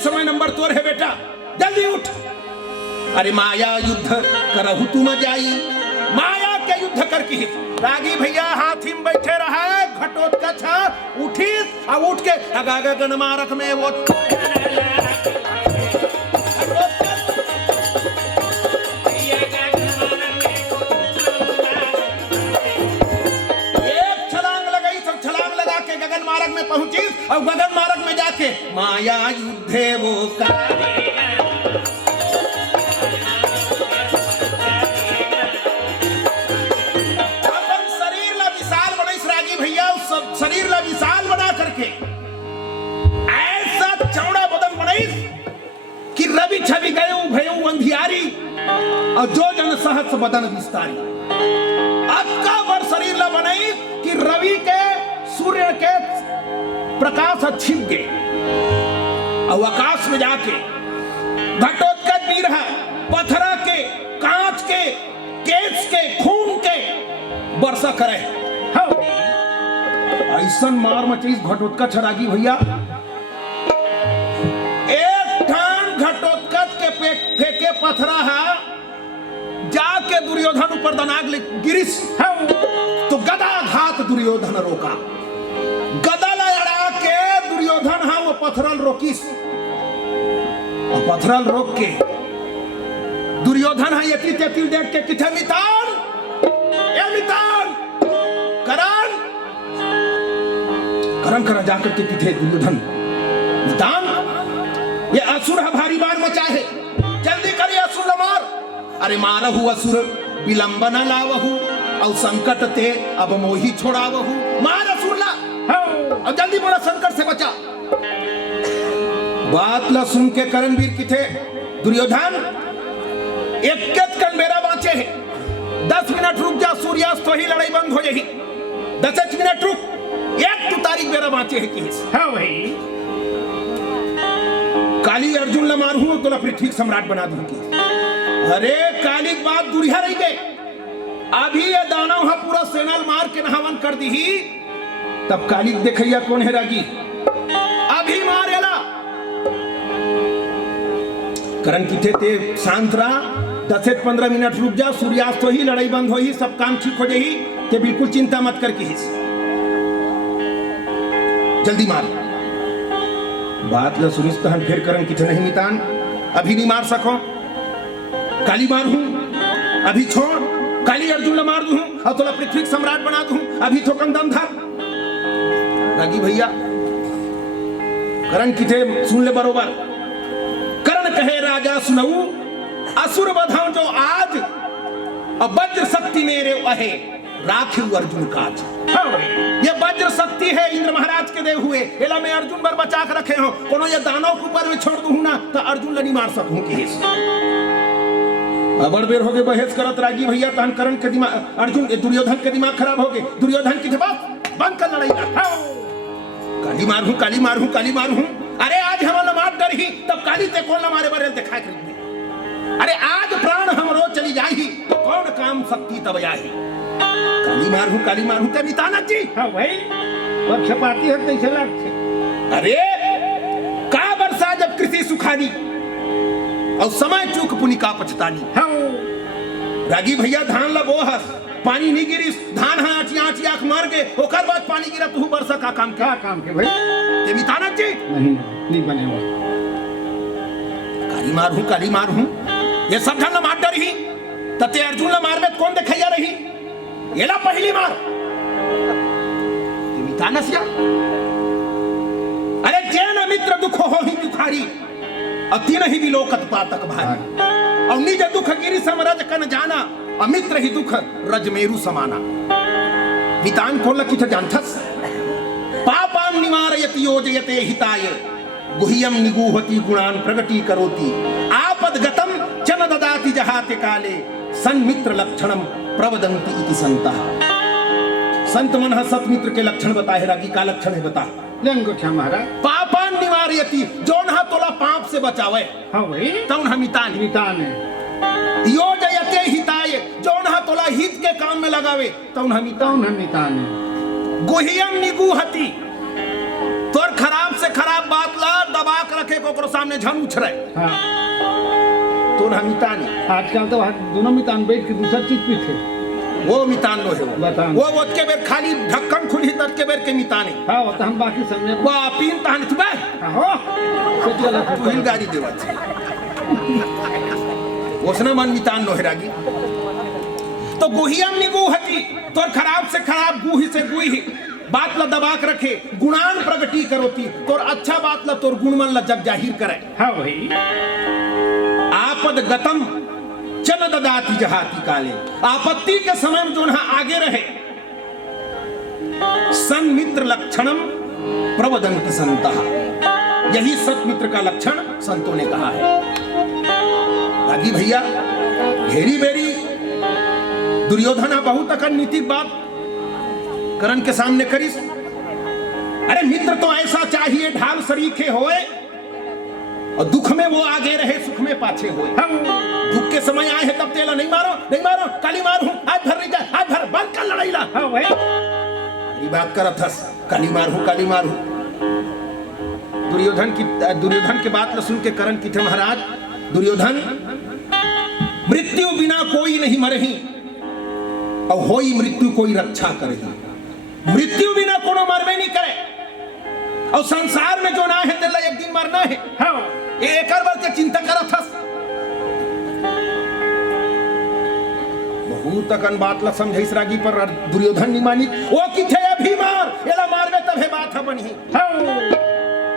समय नंबर तोर है बेटा, जल्दी उठ। अरे माया युद्ध करहु तुम जाई, माया के युद्ध कर की। रागी भैया हाथी में बैठे रहा, घटोत्कच उठी और उठ के अगागा गणमारक में वो एक छलांग लगाई, सब छलांग लगा के गगन मार्ग में पहुंची और गगन मार्ग में जाके माया युद्धे वो शरीर ला विशाल बना करके ऐसा चौड़ा बदन बनाई कि रवि छवि गए भयऊ अंधियारी और जो जन सहस्र बदन विस्तारी। अक्का बर शरीर ला बनाई कि रवि के सूर्य के प्रकाश छिप गए और आकाश में जाके घटोत्कच भी रहा, पत्थरा के, कांच के, केस के, खून के वर्षा करे। ऐसा मार मची घटोत्कच रागी भैया, एक ठान घटोत्कच के फेंके पथरा है, जाके दुर्योधन ऊपर दनाग ले गिरिस तो गदा घात दुर्योधन रोका, गदा लड़ा के दुर्योधन हा वो पथरल रोकिस और पथरल रोक के दुर्योधन हा यति तेती देख के किथे मितान, ए मितान करण करम करा जाकर के पीछे दुर्योधन दान, ये असुर है भारी बार मचा है, जल्दी करिए असुर न मार। अरे मारहु असुर विलंब न लावहु और संकट ते अब मोही छोड़ावहु, मार असुर ला और जल्दी बड़ा संकट से बचा। बात ला सुन के करणवीर किथे दुर्योधन एक कन मेरा बाँचे है, 10 मिनट रुक जा, सूर्यास्त ही लड़ाई बंद हो जाएगी, 10 मिनट रुक, एक तो तारीख मेरा बाँचे है कि हाँ भाई काली अर्जुन ला मारू तो पृथ्वी सम्राट बना दूंगी। अरे काली बात दुरिया रही गए, अभी ये दानव हा पूरा सेना मार के नहावन कर दी ही, तब काली देखैया कौन है रागी, अभी मारेला करण किथे ते शांत रहा, 10-15 मिनट रुक जा, सूर्यास्त ही लड़ाई बंद हो ही, सब काम ठीक हो जाही, ते बिल्कुल चिंता मत करके जल्दी मार। बात ला सुनिस तहन फिर करन किथे नहीं मितान, अभी नहीं मार सको, काली मार हूं अभी छोड़, काली अर्जुन ला मार दूं और तोला पृथ्वी सम्राट बना दूं, अभी तो दम धर। रागी भैया करण किथे सुन ले बरोबर, करण कहे राजा सुनऊ असुर बधाऊं जो आज और वज्र शक्ति मेरे अहे राखियो अर्जुन काज। ये वज्र शक्ति है इंद्र महाराज के दे हुए, एला मैं अर्जुन बर बचा के रखे हो, कोनो ये दानव के ऊपर में छोड़ दूं ना तो अर्जुन ला नहीं मार सकूं के। अबर बेर हो गए बहस करत रागी भैया, तहन करण के दिमाग अर्जुन दुर्योधन के दिमाग खराब हो गए, दुर्योधन की जवाब बंद कर लड़ाई ना, काली मार हूं काली मार हूं काली मार हूं। अरे आज हम मार डर ही तब काली ते कौन मारे बरे दिखा कर, अरे आज प्राण हमरो चली जाही तो कौन काम शक्ति तब आही, काली मार हूं ते मिताना जी। हाँ भाई पक्षपाती है कैसे लगते, अरे का वर्षा जब कृषि सुखानी और समय चूक पुनि का पछतानी। हाँ रागी भैया धान ला बोहस, पानी नहीं गिरी, धान हाँ आँटी आँख मार के ओकर बाद पानी गिरा, तू वर्षा का काम क्या काम के भाई ते मिताना जी नहीं बने हुआ। काली मार हूं ये सब ढंग मार डर ही तते अर्जुन ला मारबे कौन देखैया रही, येला पहली मार मितानसिया। अरे जैन मित्र दुख हो ही दुखारी अति नहीं विलोकत पातक भारी, और निज दुख गिरि समरज कन जाना अमित्र ही दुख रजमेरु समाना। मितान को लकित जानथस पापान निवारयति योजयते हिताय गुह्यम निगूहति गुणान प्रगति करोति आपद गतम चन ददाति जहाते काले सन्मित्र लक्षणम प्रवदन्ति इति संतः। संत मन सतमित्र के लक्षण बताए, रागी का लक्षण है बता लेंगोठा महाराज। पापान निवारयति जोन हा तोला पाप से बचावे, हां भाई तौन हम मितान योजयते हिताय जोन हा तोला हित के काम में लगावे तौन हम मितान गुह्यम निगूहति तोर खराब से खराब बात ला दबा के रखे को सामने झन उछ रहे हाँ तो ना मितानी आजकल तो दोनों मितान बैठ के दूसरा चीज पीछे वो मितान लो है बतान। वो के बेर खाली ढक्कन खुली तक के बेर के मिताने हाँ वो तो हम बाकी समय वो पीन तान थबे हो सच गलत तू हिल गाड़ी देवत उसने मन मितान लो है रागी तो गुहियम निगु हती तोर खराब से खराब गुही से गुही बात ला दबा के रखे गुणान प्रगति करोती तोर अच्छा बात ला तोर गुणमन ला जग जाहिर करे हाँ भाई आपद गतम चल ददाती जहाती काले आपत्ति के समय में जो ना आगे रहे सन्मित्र लक्षणम प्रवदंति संतः यही सत्मित्र का लक्षण संतों ने कहा है रागी भैया घेरी बेरी दुर्योधना बहुत अकन नीति बात करण के सामने करिस अरे मित्र तो ऐसा चाहिए ढाल सरीखे होए और दुख में वो आगे रहे सुख में पाछे होए दुख के समय आए हैं तब तेला नहीं मारो काली मार हूं हाथ भर नहीं जाए हाथ भर बंद कर लड़ाई ला हाँ भाई ये बात करत हस काली मार हूं दुर्योधन की बात ल सुन के करण की थे महाराज दुर्योधन मृत्यु बिना कोई नहीं मरही और होई मृत्यु कोई रक्षा करही मृत्यु बिना कोनो मरबे नहीं करे और संसार में जो ना है तेला एक दिन मरना है हाँ एक बार के चिंता करत हस बहुत अकन बात ला समझाइस रागी पर दुर्योधन नहीं मानी वो किथे अभी मार एला मारबे तबे बात है बनी हाँ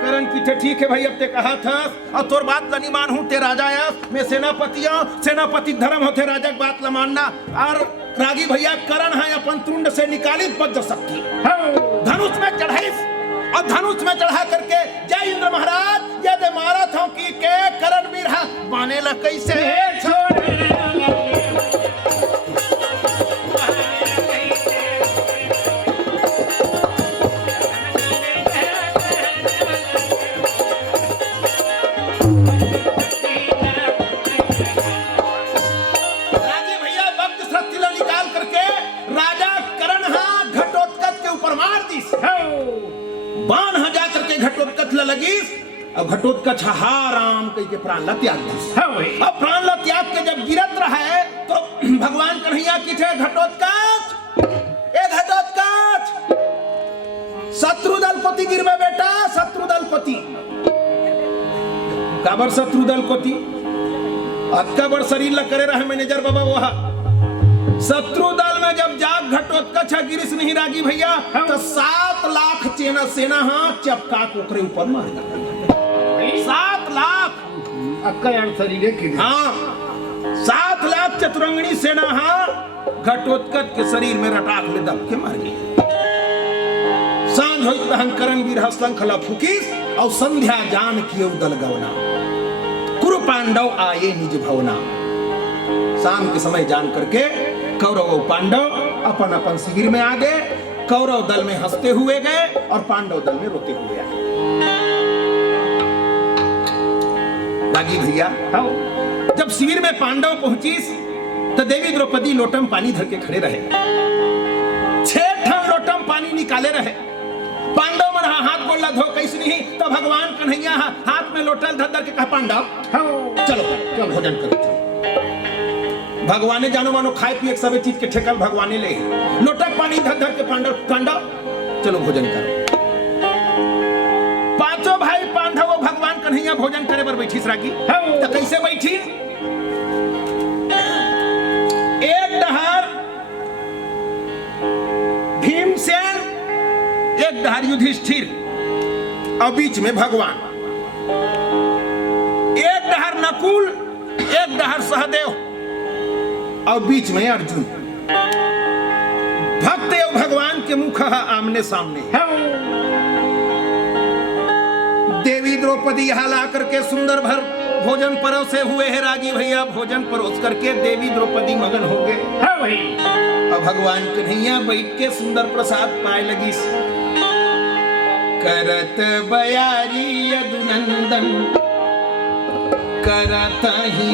करण किथे ठीक है भाई अब ते कहा था और तोर बात ला नहीं मान हूं ते राजा है मैं सेनापति धर्म होते राजा की बात ला मानना और रागी भैया करण है अपन तुंड से निकाली बच सकती धनुष में चढ़ाइस और धनुष में चढ़ा करके जय इंद्र महाराज यदि मारा था कि के करण वीरा माने ला कैसे राजी भैया वक्त श्रद्धिला निकाल करके राजा करण घटोत्कच के ऊपर मार दिस बाण जा करके घटोत्कच लगी और घटोत्कच हाराम कह के प्राण ला त्याग दिस अब प्राण ला त्याग के जब गिरत रहे तो भगवान कन्हैया की थे घटोत्कच ए घटोत्कच शत्रुदलपति गिरबे बेटा शत्रुदलपति काबर शत्रुदलपति अक्का बड़ शरीर ला करे रहे मैनेजर बाबा वहा शत्रु दल में जब जाग घटोत्कच गिरीश नहीं रागी भैया तो 7 लाख सेना चपका कोकरे ऊपर मार 7 लाख अक्का यार शरीर के हाँ 7 लाख चतुरंगनी सेना घटोत्कच के शरीर में रटाक में दब के मार गई सांझ होई तहन करण वीर हसलंखला फुकीस और संध्या जान कियो दल गवना कुरु पांडव आए निज भवना शाम के समय जान करके कौरव और पांडव अपन अपन शिविर में आ गए कौरव दल में हंसते हुए गए और पांडव दल में रोते हुए आए रागी भैया जब शिविर में पांडव पहुंची तो देवी द्रौपदी लोटम पानी धर के खड़े रहे 6 ठन लोटम पानी निकाले रहे पांडव मन हाथ गोला धो कैसे नहीं तो भगवान कन्हैया हाथ में लोटल धर के कहा पांडव चलो भोजन करो भगवाने जानो मानो खाए पिए सब चीज के ठेकल भगवाने ले लोटक पानी धर के पांडव चलो भोजन करो पांचों भाई पांडव भगवान कन्हैया भोजन करे पर बैठी रागी तो कैसे बैठी एक डहार भीमसेन एक डहार युधिष्ठिर और बीच में भगवान एक डहार नकुल एक डहार सहदेव और बीच में अर्जुन भक्त एवं भगवान के मुख आमने सामने देवी द्रौपदी यहाँ ला करके सुंदर भर भोजन परोसे हुए है रागी भैया भोजन परोस करके देवी द्रौपदी मगन हो गए और भगवान कन्हैया बैठ के सुंदर प्रसाद पाए लगी करत बयारी यदुनंदन करत ही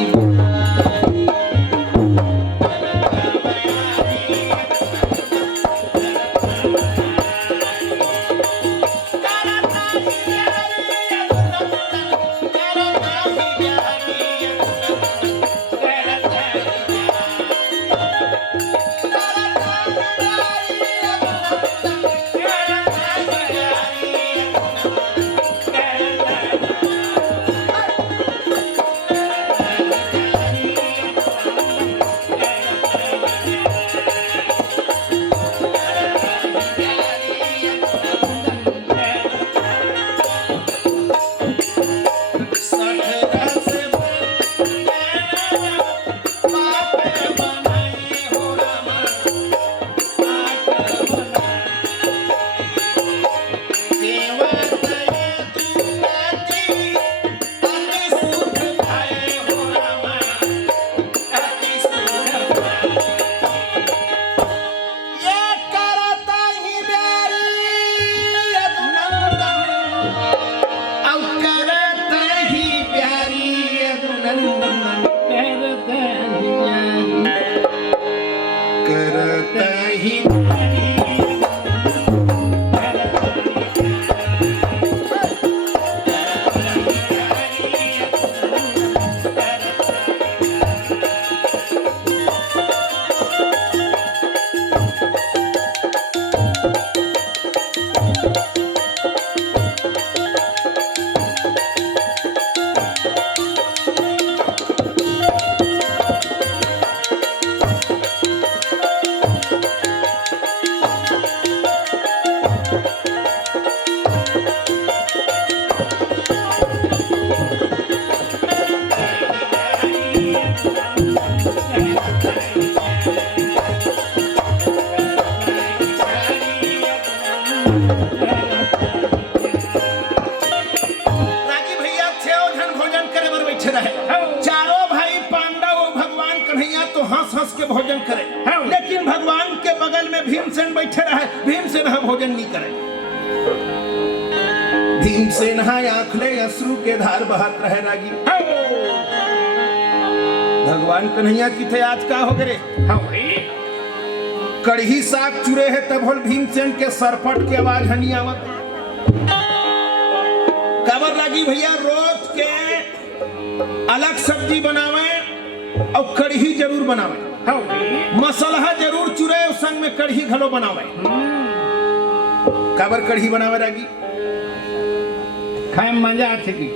बैठे रहे। चारों भाई पांडव और भगवान कन्हैया तो हंस हंस के भोजन करे, लेकिन भगवान के बगल में भीमसेन बैठे रहे। भीमसेन भोजन नहीं करे। भीमसेन आंखले अश्रु के धार बहात रहे रागी। भगवान कन्हैया की थे आज का हो गए कड़ही साग चुरे है तब होल भीमसेन के सरपट के आवाज हनी आवत। काबर लागी भैया रोज के अलग सब्जी बनावे और कड़ही जरूर बनावे, मसलहा जरूर चुरे और संग में कड़ही घलो बनावे। काबर कड़ही बनावे रागी खाए मजा आते की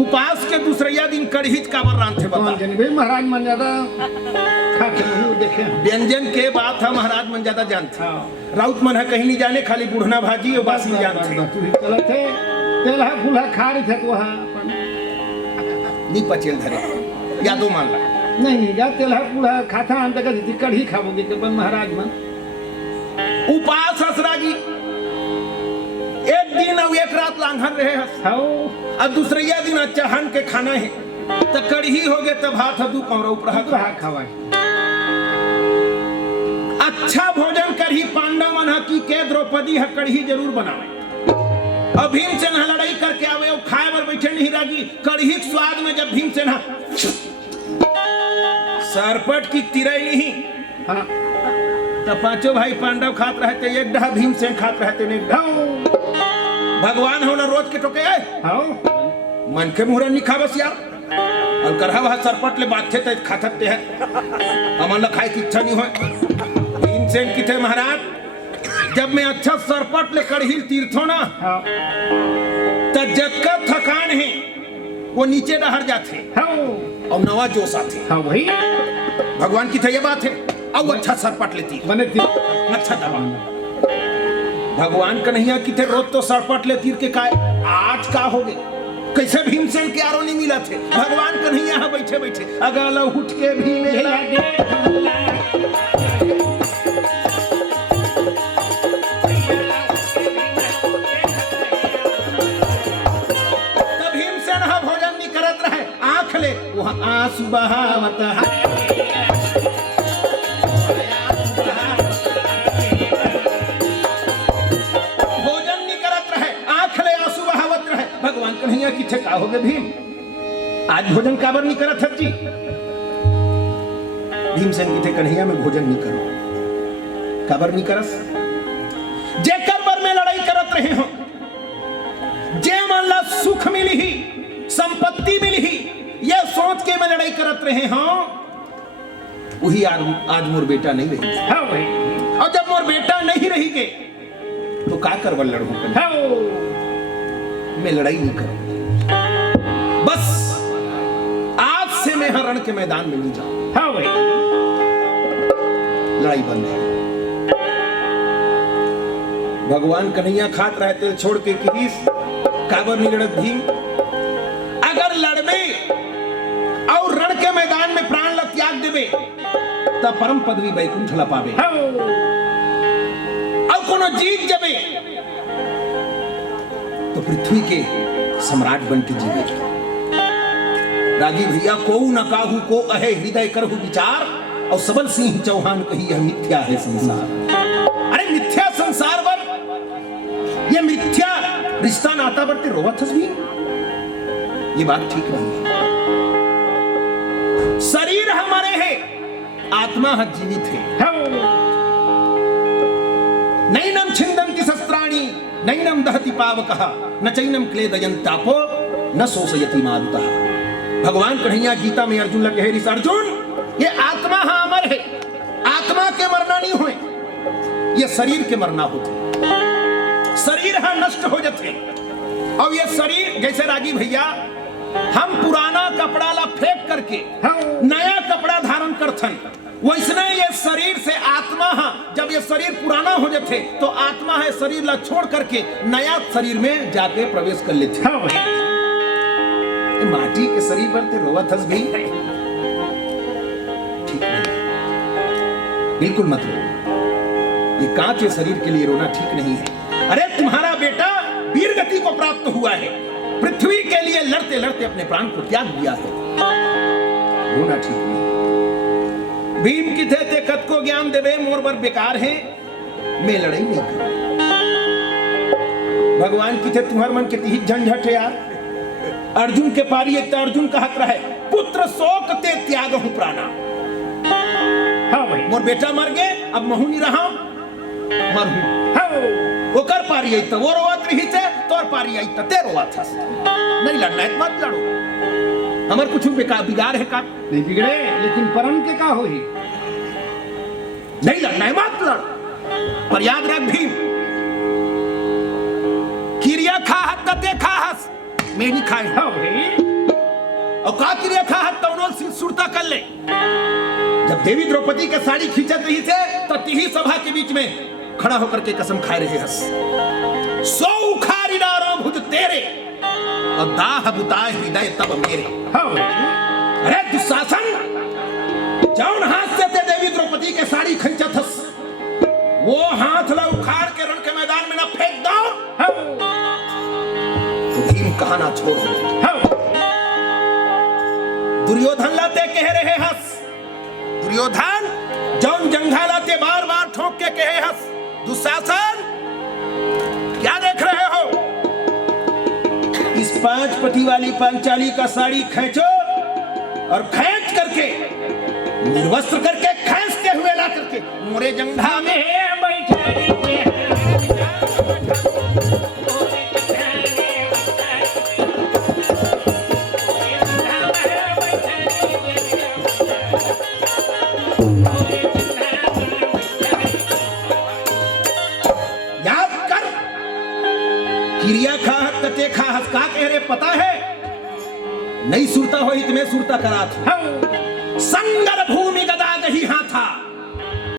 उपास के दूसरिया दिन कड़ही काबर रांधे बता। भाई महाराज मन ज्यादा खाते नहीं देखे व्यंजन के बात है महाराज मन ज्यादा जानते। राउत मन है कहीं नहीं जाने, खाली बुढ़ना भाजी और बासी जानते। तू ही चलत थे तेल है फूला खा रहे थे तो नहीं पचेल धरे यादो मान ला नहीं या तेल है फूला खाता अंत का कढ़ी खाओगे के बन महाराज मन उपास हसरागी एक दिन और एक रात लांघन रहे हस और दूसरिया दिन चहन के खाना है तो कढ़ी हो गए तब हाथ दू कमरा ऊपर खावा अच्छा भोजन कढ़ी पांडव मन की के द्रौपदी है कढ़ी जरूर बनावे। और भीमसेन लड़ाई करके आवे और खाए बर बैठे नहीं रागी। कढ़ी स्वाद में जब भीमसेन सरपट की तिरई नहीं तो पांचों भाई पांडव खात रहते, एक डहा भीमसेन खात रहते नहीं डहा। भगवान हो ना रोज के टोके मन के मुहरा नहीं खाबस यार और करहा वह सरपट ले बात थे खाते हैं हमारा खाए की इच्छा नहीं हो। भीमसेन की थे महाराज जब मैं अच्छा सरपट ले कड़ही तीर्थो ना तो जतका थकान है वो नीचे डहर जाते और नवा जोश आते। वही भगवान की थे ये बात है और अच्छा सरपट लेती अच्छा दवा। भगवान कन्हैया की थे रोज तो सरपट ले तीर के काय आज का हो गए कैसे भीमसेन के आरो नहीं मिला थे। भगवान कन्हैया बैठे बैठे अगल उठ के भीमे तब भीमसेन भोजन नहीं करत रहे आंख ले वह आंसू बहावत कन्हैया की ठेका हो गए भीम आज भोजन काबर नहीं करा थक जी। भीमसेन की थे कन्हैया में भोजन नहीं करो काबर नहीं करस जेकर बर में लड़ाई करत रहे हो जे मान ला सुख मिली ही संपत्ति मिली ही ये सोच के मैं लड़ाई करत रहे हो वही आज मोर बेटा नहीं रही। और जब मोर बेटा नहीं रही के तो का करवल लड़ू मैं लड़ाई नहीं करूं बस आज से मैं रण के मैदान में नहीं जाऊं। लड़ाई बंद है। भगवान कन्हैया खात रहते छोड़ के किरीस काबर नहीं लड़त भीम अगर लड़बे और रण के मैदान में प्राण ला त्याग देबे तब परम पदवी बैकुंठ ला पावे और कोनो जीत जबे तो पृथ्वी के सम्राट बन के जीवे। रागी भैया को न काहू को अहे हृदय करहु विचार और सबल सिंह चौहान कही यह मिथ्या है संसार। अरे मिथ्या संसार पर ये मिथ्या रिश्ता नाता बरते रोवथस भी ये बात ठीक नहीं है। शरीर हमारे है आत्मा हर जीवित है। नैनम छिंदन्ति शस्त्राणि नैनम दहति पावकः न चैनम क्लेदयन्तापो न शोषयति मारुतः। भगवान कन्हैया गीता में अर्जुन लगे है अर्जुन ये आत्मा अमर है आत्मा के मरना नहीं हुए ये शरीर के मरना होते शरीर नष्ट हो जाते। अब ये शरीर जैसे रागी भैया हम पुराना कपड़ा ला फेंक करके नया कपड़ा धारण करथन वैसने ये शरीर से आत्मा जब ये शरीर पुराना हो जाते तो आत्मा है शरीर ला छोड़ करके नया शरीर में जाके प्रवेश कर लेते। माटी के शरीर पर रोवथस भी ठीक नहीं बिल्कुल मत रो ये कांच शरीर के लिए रोना ठीक नहीं है। अरे तुम्हारा बेटा वीर गति को प्राप्त हुआ है पृथ्वी के लिए लड़ते लड़ते अपने प्राण को त्याग दिया है होना ठीक नहीं। भीम की थे ते कत को ज्ञान देवे मोर बर बेकार है, मैं लड़ाई नहीं कर। भगवान की थे तुम्हार मन के तिही झंझट है यार। अर्जुन के पारी एक तो अर्जुन का हक रहा है, पुत्र शोक ते त्याग हूं प्राणा। हाँ भाई मोर बेटा मर गए, अब महू नहीं रहा, मर हूं। वो कर पारी आई तो वो रोवत रही थे, तो और पारी आई तो ते रोवत था। नहीं लड़ना है मत लड़ो, हमार कुछ बिगाड़ है का? नहीं बिगड़े, लेकिन परम के का होई? नहीं लड़ना है मत लड़, पर याद रख भीम, क्रिया खाहत त देखा हस, मैं नहीं खाए। हाँ भाई और का क्रिया खाहत तो उन्होंने सुरता कर ले। जब देवी द्रौपदी के साड़ी खींचत रही थे तो तिही सभा के बीच में खड़ा होकर के कसम खाए रहे हस, सो उखारी डारो भुज तेरे और दाह बुताए हृदय तब मेरे। हाँ भाई अरे दुशासन, जौन हाथ से ते देवी द्रौपदी के साड़ी खींचत हस, वो हाथ ला उखाड़ के रण के मैदान में ना फेंक दो। हाँ तो भीम कहा ना छोड़। हाँ दुर्योधन लाते कह रहे हस, दुर्योधन जौन जंघा लाते बार बार ठोक के कहे हस, दुशासन क्या देख रहे हो? इस 5 पति वाली पांचाली का साड़ी खींचो और खींच करके निर्वस्त्र करके खींचते हुए ला करके मोरे जंघा में याद कर, क्रिया खाहत तते खाहस का कह रहे पता है? नहीं सुरता हो तुम्हें सुरता करा था। संगर